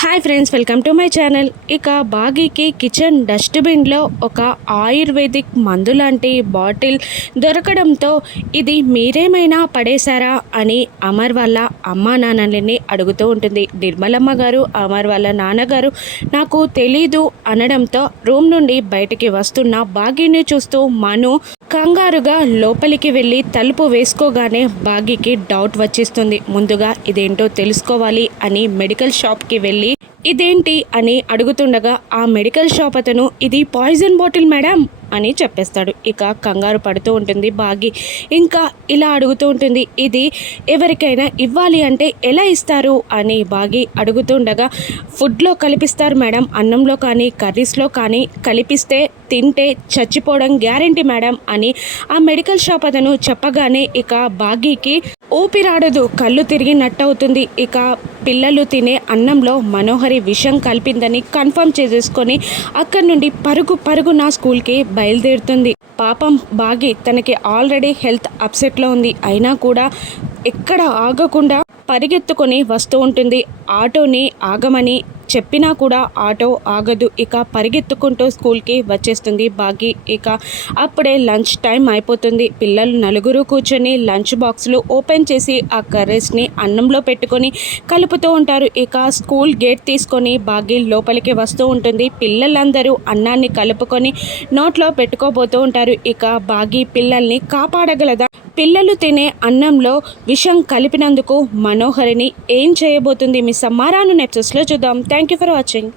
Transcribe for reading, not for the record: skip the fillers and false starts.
Hi friends, welcome to my channel. ఇక బాగీకి kitchen డస్ట్బిన్లో ఒక ఆయుర్వేదిక్ మందు లాంటి బాటిల్ దొరకడంతో ఇది మీరేమైనా పడేశారా అని అమర్ వాళ్ళ అమ్మా నాన్నలని అడుగుతూ ఉంటుంది. నిర్మలమ్మ గారు అమర్ వాళ్ళ నాన్నగారు నాకు తెలీదు అనడంతో రూమ్ నుండి బయటికి వస్తున్న బాగీని చూస్తూ మను కంగారుగా లోపలికి వెళ్ళి తలుపు వేసుకోగానే బాగీకి డౌట్ వచ్చేస్తుంది. ముందుగా ఇదేంటో తెలుసుకోవాలి అని మెడికల్ షాప్కి వెళ్ళి ఇదేంటి అని అడుగుతుండగా ఆ మెడికల్ షాప్ అతను ఇది పాయిజన్ బాటిల్ మేడం అని చెప్పేస్తాడు. ఇక కంగారు పడుతూ ఉంటుంది బాగి. ఇంకా ఇలా అడుగుతూ ఉంటుంది, ఇది ఎవరికైనా ఇవ్వాలి అంటే ఎలా ఇస్తారు అని బాగి అడుగుతుండగా ఫుడ్లో కలిపిస్తారు మేడం, అన్నంలో కానీ కర్రీస్లో కానీ కలిపిస్తే తింటే చచ్చిపోవడం గ్యారెంటీ మేడం అని ఆ మెడికల్ షాప్ అతను చెప్పగానే ఇక బాగీకి ఊపిరాడదు, కళ్ళు తిరిగినట్టు అవుతుంది. ఇక పిల్లలు తినే అన్నంలో మనోహరి విషం కలిపిందని కన్ఫర్మ్ చేసేసుకొని అక్కడి నుండి పరుగున స్కూల్కి బయలుదేరుతుంది. పాపం బాగి తనకి ఆల్రెడీ హెల్త్ అప్సెట్లో ఉంది, అయినా కూడా ఎక్కడ ఆగకుండా పరిగెత్తుకొని వస్తూ ఉంటుంది. ఆటోని ఆగమని చెప్పినా కూడా ఆటో ఆగదు. ఇక పరిగెత్తుకుంటూ స్కూల్కి వచ్చేస్తుంది బాగి. ఇక అప్పుడే లంచ్ టైం అయిపోతుంది. పిల్లలు నలుగురు కూర్చొని లంచ్ బాక్స్లు ఓపెన్ చేసి ఆ కర్రీస్ని అన్నంలో పెట్టుకొని కలుపుతూ ఉంటారు. ఇక స్కూల్ గేట్ తీసుకొని బాగి లోపలికి వస్తూ ఉంటుంది. పిల్లలందరూ అన్నాన్ని కలుపుకొని నోట్లో పెట్టుకోబోతూ ఉంటారు. ఇక బాగి పిల్లల్ని కాపాడగలదా? పిల్లలు తినే అన్నంలో విషం కలిపినందుకు మనోహరిని ఏం చేయబోతుంది? మిస్ అమ్మారాను నెప్సెస్లో చూద్దాం. Thank you for watching.